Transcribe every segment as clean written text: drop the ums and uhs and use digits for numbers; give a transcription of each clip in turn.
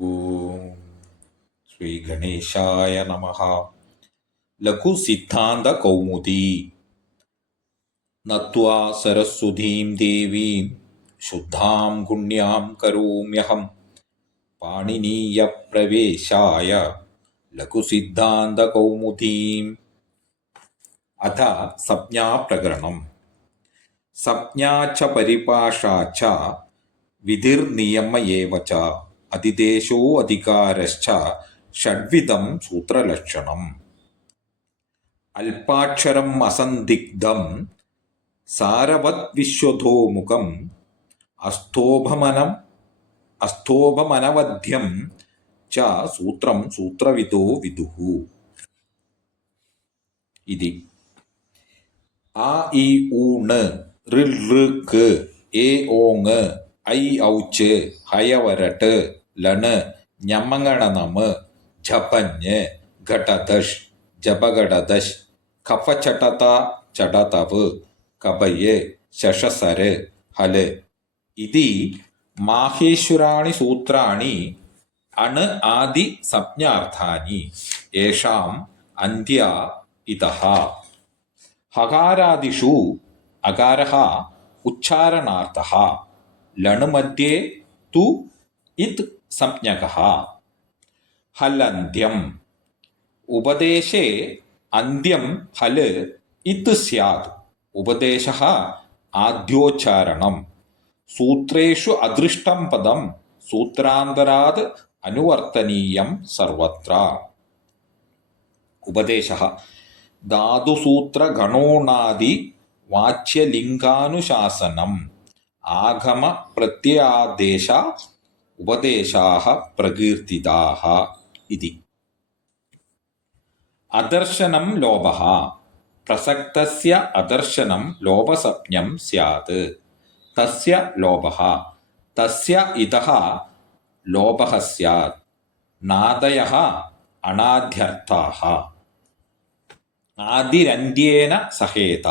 ഓം ശ്രീ ഗണേശായ നമഃ. ലഘു സിദ്ധാന്ത കൗമുദി. നത്വാ സരസ്വതീം ദേവീം ശുദ്ധാം പുണ്യാം കരോമ്യഹം പാണിനീയ പ്രവേശായ ലഘു സിദ്ധാന്ത കൗമുദീം. അഥ സംജ്ഞാപ്രകരണം. സംജ്ഞാ ച പരിഭാഷാ ച വിധിർനിയമ ഏവ ച അതിദേശോ അധികാരശ്ച ഷഡ്വിധം സൂത്രലക്ഷണം. അല്പാക്ഷരം അസന്ദിഗ്ധം സാരവത് വിശ്വധോമുഖം അസ്ഥോഭമനവധ്യം ച സൂത്രം സൂത്രവിദോ വിദുഃ. ഇതി ആ ഇ ഊ ണ് ഋ ഋ ക് ഏ ഓങ് ഐ ഔച്ച് ഹയവരട്ട് ലണ് ഞമങ്ങണനമ് ഝപഞ്ഞ് ഘടദഷ് ജപഘടദശ് കഫചടത ചടതവ് കബയ് ശശസര് ഹല്. ഇതി മാഹേശ്വരാണി സൂത്രാണി അണ് ആദി സംജ്ഞാർത്ഥാനി. യേഷാം അന്ത്യ ഇതഃ. ഹകാരാദിഷു അകാരഃ ഉച്ചാരണാർത്ഥഃ. ലണ് മധ്യേ തു ഇത് സംജ്ഞകഃ. ഹലന്ത്യം. ഉപദേശേ അന്ത്യം ഹല് ഇത് സ്യാത്. ഉപദേശഃ ആദ്യോച്ചാരണം. സൂത്രേഷു അദൃഷ്ടം പദം സൂത്രാന്തരാത് അനുവർത്തനീയം സർവത്ര. ഉപദേശഃ ധാതുസൂത്രഗണോണാദി വാച്യലിംഗാനുശാസനം. ആഗമ പ്രത്യയാദേശ ഉപദേശാഃ പ്രകീർത്തിതാഃ. ഇതി. അദർശനം ലോഭഃ. പ്രസക്തസ്യ അദർശനം ലോഭസംജ്ഞം സ്യാത്. തസ്യ ലോഭഃ. തസ്യ ഇതഃ ലോഭഃ സ്യാത്. നാദയഃ അനാദ്യർത്ഥാഃ. ആദിരന്ത്യേന സഹേത.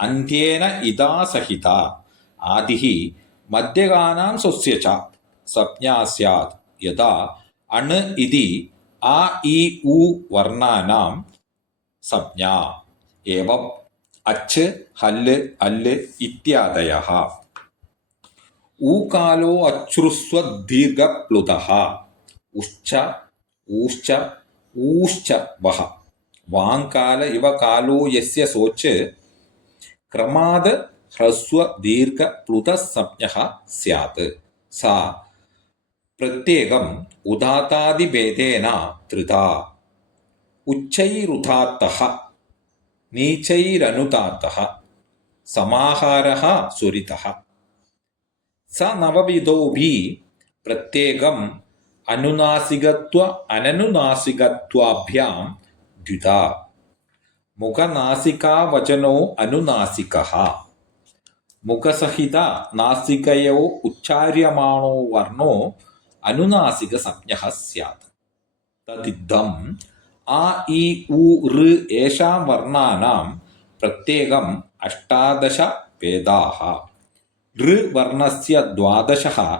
അന്ത്യേന ഇദാ സഹിത. ആദിഃ മധ്യകാനാം സ്വസ്യ ച സംജ്ഞാ സ്യാത്. യഥാ അണ് ഇതി ആ ഇ ഊ വർണ്ണാനാം സംജ്ഞാ. ഏവം അച്ച് ഹല്ല് അല്ല് ഇത്യാദയഃ. ഊകാലോ അശ്രുസ്വ ദീർഘപ്ലുതഃ. ഉശ്ച ഊശ്ച ഊശ്ച വഹ. വാങ്കാല ഇവ കാലോ യസ്യ സോച്ച് ക്രമാത് ഹ്രസ്വ ദീർഘ പ്ലുത സംജ്ഞഃ സ്യാത്. സാ പ്രത്യേകം ഉദാത്താദിഭേദേന ത്രിധാ. ഉച്ചൈരുദാത്തഃ നീചൈരനുദാത്തഃ സമാഹാരഃ സ്വരിതഃ. സ നവവിധോഭി പ്രത്യേകം അനുനാസികത്വ അനനുനാസികത്വാഭ്യാം ദ്വിധാ. മുഖനാസികാവചനോ അനുനാസികഃ. മുഖസഹിത നാസികയോ ഉച്ചാര്യമാണോ വർണ്ണോ അനുനാസിക സംജ്ഞഃ സ്യാത്. തദിദം ആ ഇ ഊ ഋ യേഷാം വർണ്ണാനാം പ്രത്യേകം അഷ്ടാദശ ഭേദാഃ. ഋ വർണ്ണസ്യ ദ്വാദശഃ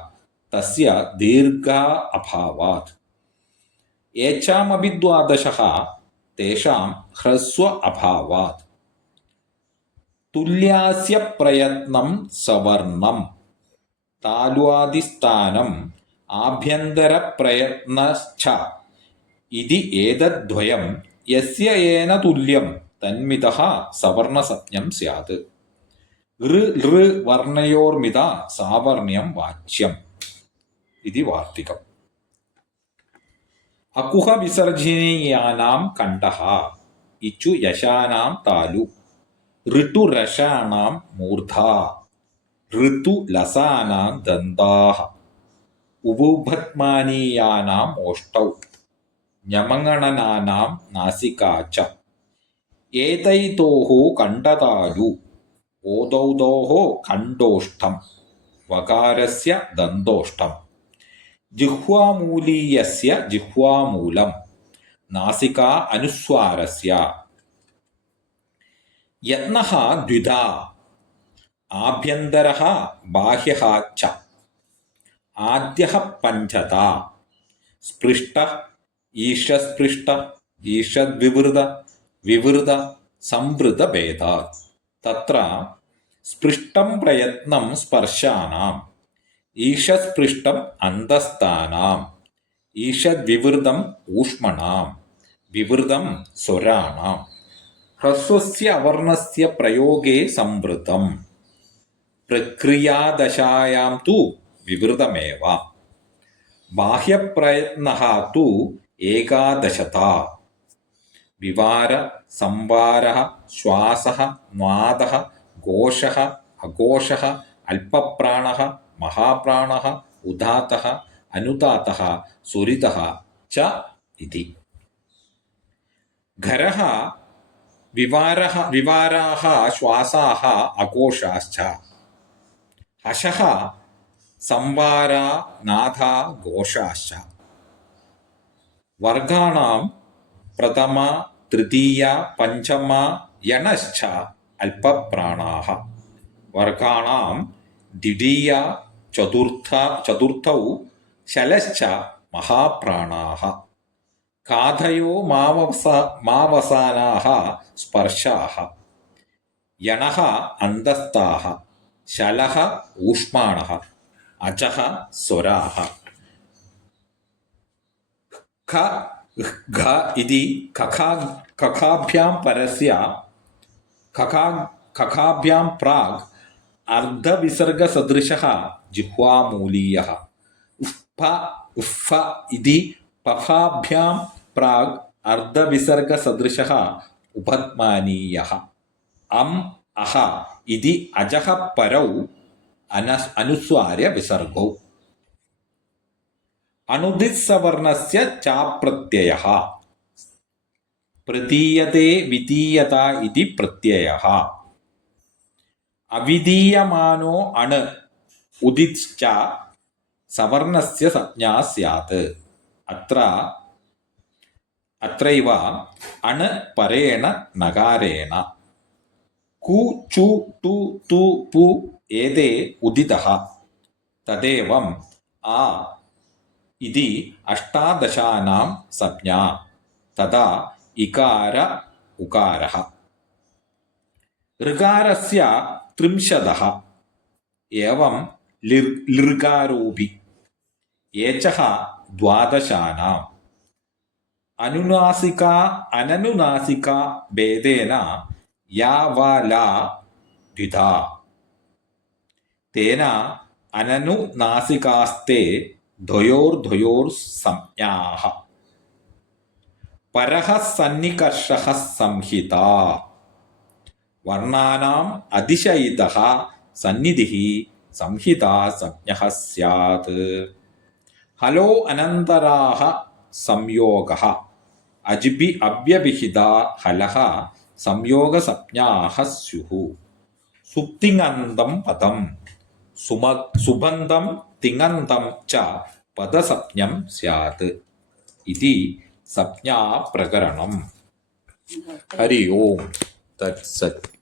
തസ്യ ദീർഘ അഭാവാത്. യേചാമപി ദ്വാദശഃ തേഷാം ഹ്രസ്വ അഭാവാത്. തുല്യാസ്യ പ്രയത്നം സവർണം. താല്വാദിസ്ഥാനം ആഭ്യന്തരപ്രയത്നശ്ച. ഇതി ഏതദ്ദ്വയം യസ്യ യേന തുല്യം തന്മിതഃ സവർണസംജ്ഞം സ്യാത്. ഋ ലൃ വർണ്ണയോർമിത സാവർണ്യം വാച്യം. ഇതി വാർത്തികം. അകുഹ വിസർജനീയാനാം കണ്ഠഃ. ഇച്ചു യശാനാം താലു. ഋട്ടുരഷാണാം മൂർധാ. ഋതുലസാനാം ദന്താഃ. ഉഭുഭത്മാനീയാനാം ഓഷ്ടൗ. ഞമങ്ങണനാനാം നാസികാ ച. ഏതൈതോഃ കണ്ഠതാലു. ഓദൗതോഃ കണ്ഠോഷ്ടം. വകാരസ്യ ദന്തോഷ്ടം. ജിഹ്വാമൂലീയസ്യ ജിഹ്വാമൂലം. നാസികാ അനുസ്വാരസ്യ. യത്നഃ ദ്വിധാ. ആഭ്യന്തരഃ ബാഹ്യഃ ച. ആദ്യഃ പഞ്ചത സ്പൃഷ്ട ഈഷസ്പൃഷ്ട ഈഷദ്വിവൃത വിവൃത സംവൃത ഭേദാത് തത്ര സ്പൃഷ്ടം പ്രയത്നം സ്പർശാനാം ഈഷസ്പൃഷ്ടം അന്തസ്ഥാനാം ഈഷദ്വിവൃതം ഊഷ്മണാം വിവൃതം സ്വരാണാം ഹ്രസ്വസ്യ അവർണസ്യ പ്രയോഗേ സംവൃതം പ്രക്രിയാദശായാം തു വിവൃതമേവ ബാഹ്യപ്രയത്നഃ തു ഏകാദശതാ വിവാര സംവാരഃ ശ്വാസഃ നാദഃ ഘോഷഃ അഘോഷഃ അല്പപ്രാണഃ മഹാപ്രാണഃ ഉദാത്തഃ അനുദാത്തഃ സുരിതഃ ച ഇതി ഘരഃ വിവാരാः ശ്വാസാः അഘോഷാശ്ച ഹശഃ സംവാരാ നാദാ ഘോഷാശ്ച വർഗാണാം പ്രഥമ തൃതീയ പഞ്ചമ യണശ്ച അല്പപ്രാണാः വർഗാണാം ദ്വിതീയ ചതുർത്ഥൗ ശലശ്ച മഹാപ്രാണാः കാഥയോ മാവസാനാः സ്പർശാः യണഃ അന്തസ്ഥാः ശലഃ ഊഷ്മാണഃ അചഃ സ്വരാः ഖ ഘ ഇതി ഖഖാഭ്യാം പരസ്യ ഖഖാഭ്യാം പ്രാഗ് അർദ്ധവിസർഗസദൃശഃ ജിഹ്വാമൂലീയഃ ഉഫ്ഫ ഉഫ്ഫ ഇതി പഫാഭ്യാം പ്രാഗ് അർദ്ധവിസർഗസദൃശഃ ഉപധ്മാനീയഃ അം അഹ ഇതി അജഃ പരൗ അനുസ്വാര്യ വിസർഗൗ അണുദിത്സവർണസ്യ ചാപ്രത്യയഃ പ്രതീയതേ വിതീയത ഇതി പ്രത്യയഃ അവിധീയമാനോ അണ് ഉദിച്ഛ സവർണസ്യ സംജ്ഞാ സ്യാത് അത്രൈവ അണ് പരേണ നകാരേണ കു ചു ടു തു പു ഏതേ ഉദിതഃ തദേവം ആ ഇതി അഷ്ടാദശാനാം സംജ്ഞാ തഥാ ഇകാര ഉകാരഃ ഋകാരസ്യ ത്രിംശതഃ ഏവം ലൃകാരോപി ഏചഃ ദ്വാദശാനാം അനുനാസികാ അനനുനാസികാ ഭേദേന യാ വാ ലാ ദ്വിധാ തേന അനനുനാസികാസ്തേ ദ്വയോർ സംജ്ഞാഃ പരഃ സന്നികർഷഃ സംഹിതാ വർണ്ണാനാം അതിശയിതഃ സന്നിധിഃ സംഹിതാ സംജ്ഞഃ സ്യാത് ഹലോ അനന്തരാഃ സംയോഗഃ അജ്ബി അവ്യവിഹിതാ ഹലഃ സംയോഗസംജ്ഞാഃ സ്യുഃ സുപ്തിങ്ങന്തം പദം സുബന്ധം തിങ്ങന്തം ച പദസംജ്ഞം സ്യാത് ഇതി സംജ്ഞാപ്രകരണം. ഹരി ഓം തത്സത്.